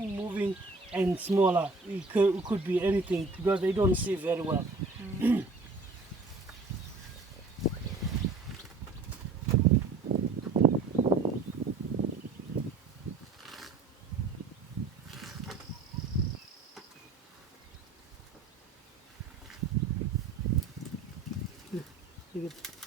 anything moving and smaller. It could be anything because they don't see very well. Look at